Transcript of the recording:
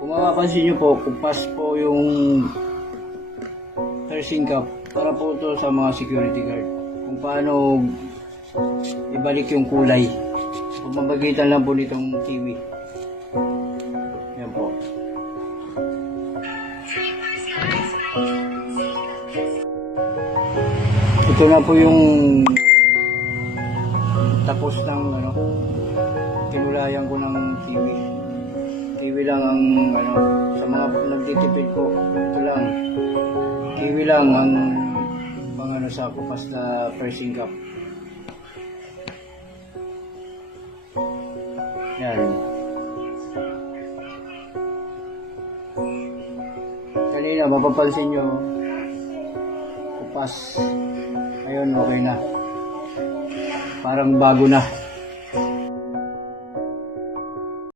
Kung mapapansin nyo po, kupas po yung nursing cup para po ito sa mga security guard. Kung paano ibalik yung kulay. Pagmamagitan lang po nitong TV. Yan po. Ito na po yung tapos ng tinulayan ko ng TV. TV lang ang sa mga nagtitipid ko. Ito lang. TV lang ang mga sa kupas na pressing cup. Yan. Kanina mapapansin nyo kupas. Ayun, okay na. Parang bago na.